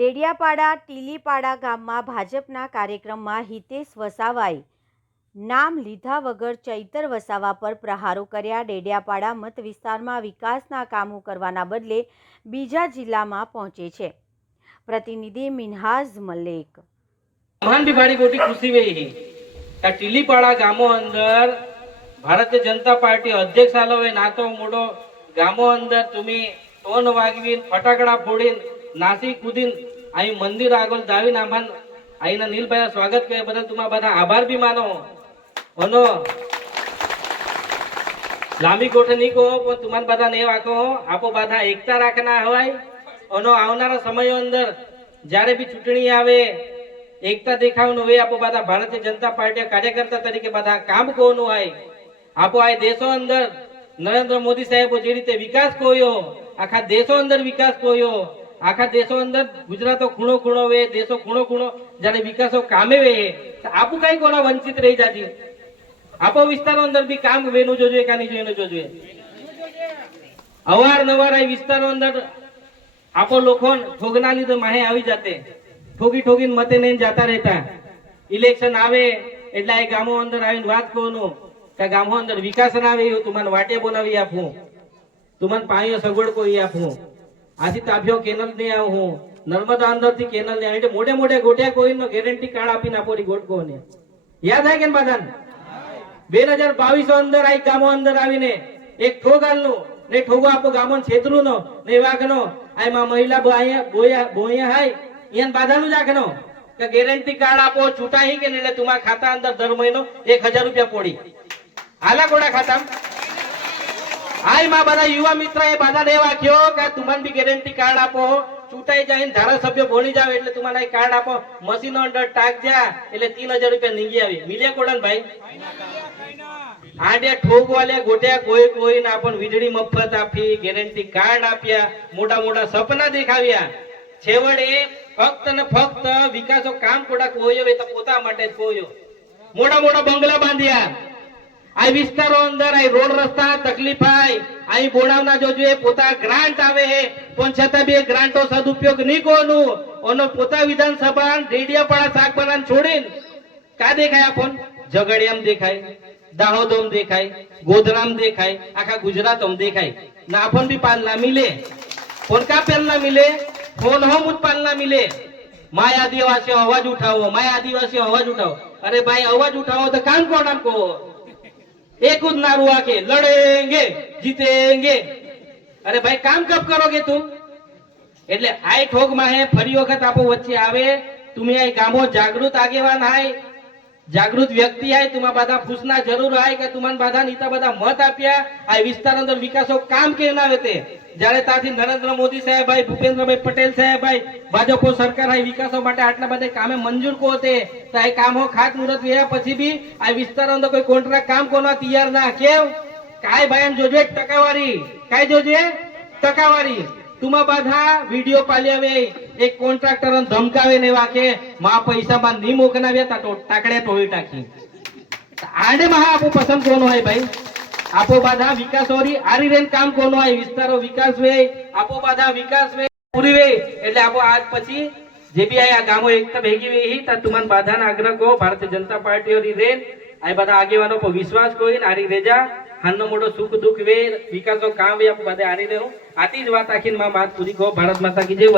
ડેડિયાપાડા ટીલીપાડા ગામમાં ભાજપના કાર્યક્રમમાં હિતેશ વસાવાએ નામ લીધા વગર ચૈતર વસાવા પર પ્રહારો કર્યા। ડેડિયાપાડા મત વિસ્તારમાં વિકાસના કામો કરવાના બદલે બીજા જિલ્લામાં પહોંચે છે। પ્રતિનિધિ મિનહાજ મલેક। महान भी बड़ी मोटी खुशी हुई है कि टीलीपाड़ा गामो अंदर भारतीय जनता पार्टी अध्यक्ष आलो है ना तो मोटो गामो अंदर तुम्ही टोन वागवीन फटाकड़ा फोड़ीन नासी कूदीन आई मंदिर आगोल जावीन आम्हान आईना नीलभाई स्वागत करे बदल तुम्हा बधा आभार भी मानो अनो लांबी गोठ नहीं कहो पण तुम्हान बधा ने वाको आपो बधा एकता राखना हवाय अनो आवनारा समयो अंदर जारे भी चूंटणी आवे एकता देखावनु वे आपो बधा भारतीय जनता पार्टी कार्यकर्ता तरीके बधा काम कोनु आय आपो आय देशो अंदर नरेंद्र मोदी साहेब जे रीते विकास कोयो आखा देशो अंदर विकास कोयो आखा देशो अंदर गुजरातो खूणो खूणो वे देशो खूणो खूणो जाने विकासो कामे वे आपू कई कोना वंचित रही जाती आपो विस्तारो अंदर भी काम वेनु जोजो कानी जोईने जोजो अवारनवार आ विस्तारो अंदर आपो लोखोन ठोगना लीधे माहे आवी जाते ठोगी ठोगीने मते ने जाता रहता इलेक्शन आवे એટલે આ ગામો અંદર આવીને વાત કોનો કે ગામો અંદર વિકાસ ના આવે તમને વાટે બનાવી આપું તમને પાણીઓ સગવડ કોઈ આપું આથી તાભ્યો કેનલ ને આવું નર્મદા અંદર થી કેનલ ને એટલે મોટે મોટે ગોટિયા કોઈનો ગેરંટી કાર્ડ આપીને આપોરી ગોટકો ને યાદ આય કે બધાને 2022 અંદર આ ગામો અંદર આવીને એક ઠોગાલનું ને ઠોગો આપો ગામોન ક્ષેત્રનો ને વાગનો આમાં મહિલા બોયા બોયા હાય ઈયન બાધાનું જાખનો કે ગેરંટી કાર્ડ આપો છૂટાઈ કે એટલે તમારા ખાતા અંદર દર મહિનો 1000 રૂપિયા પોડી આલા કોડા ખાતા આય માં બધા યુવા મિત્ર એ બાધા દે વાક્યો કે તમને બી ગેરંટી કાર્ડ આપો છૂટાઈ જાઈને ધારાસભ્ય ભણી જાવ એટલે તમને કાર્ડ આપો મશીન અંદર ટાક જા એટલે 3000 રૂપિયા નીંગી આવી મિલે કોડન ભાઈ આડે ઠોગ વાલે ગોટ્યા કોઈ ને આપણ વીજળી મફત આપી ગેરંટી કાર્ડ આપ્યા મોટા મોટા સપના દેખાવ્યા છેવડે ફક્ત ને ફક્ત વિકાસો કામ કોડા કોયો એ તો પોતા માટે જ કોયો મોટા મોટા બંગલા બાંધ્યા આ વિસ્તારો અંદર આ રોડ રસ્તા તકલીફ આય આ બોડાવના જોજો એ પોતા ગ્રાન્ટ આવે હે પણ છતાં બે ગ્રાન્ટો સદુપયોગ નહીં કોનું ઓનો પોતા વિધાનસભા ડેડિયાપાડા શાક બનાન છોડીને કા દેખાય આપણ ઝઘડિયામ દેખાય દાહોદમ દેખાય ગોધરામ દેખાય આખા ગુજરાતમ દેખાય ના આપણ બી પાલ ના મિલે ફોન કા પેલ ના મિલે फोन हम उत्पादन ना मिले माय आदिवासी आवाज उठाओ माय आदिवासी आवाज उठाओ अरे भाई आवाज उठाओ तो काम कौन को एक नारुआ के लड़ेंगे जीतेंगे अरे भाई काम कब करोगे तुम એટલે આય ઠોગ માં હે ફરી વખત આપો વચ્ચે આવે તમે આ ગામો જાગૃત આગેવાન હાય જાગૃત વ્યક્તિ હાય तुम्हा બધા પૂછના જરૂર હાય કે तुम्हान બધા નીતા બધા મત આપ્યા આ વિસ્તાર અંદર વિકાસો કામ કે ના વેતે જ્યારે તાથી નરેન્દ્ર મોદી સાહેબ ભાઈ ભૂપેન્દ્રભાઈ પટેલ સાહેબ ભાઈ ભાજપ સરકાર આ વિકાસો માટે આટલા બધા કામે મંજૂર કોતે તો આ કામો ખાત મુહૂર્ત વ્યા પછી બી આ વિસ્તાર અંદર કોઈ કોન્ટ્રાક્ટ કામ કોના તૈયાર ના કેવ કાય ભાઈ જોજે ટકાવારી કાય જોજે ટકાવારી तुम्हा બધા वीडियो पाल्यावे एक कॉन्ट्रॅक्टर धमकावे ने वाके मा पैसा मा नी मोकनावे ता तो टाकड्या टोळी टाकी आडे महा आपो पसंद कोण होय भाई आपो बाधा विकास होरी आरी रेन काम कोण होय विस्तारो विकास वे आपो बाधा विकास वे पूरी वे એટલે આપો આજ પછી જે બી આ ગામો એકતા ભેગી વે હી તા तुमन बाधाना आग्रह को भारतीय जनता पार्टी होरी रेन આ બધા આગેવાનો પર વિશ્વાસ કોઈ આરી રેજા હાનો મોટો સુખ દુઃખ વે વિકાસો કામ વે આપો બધે આરી રેહું આતી જ વાત આખીન માં વાત પૂરી કહો ભારત માતા કી જય।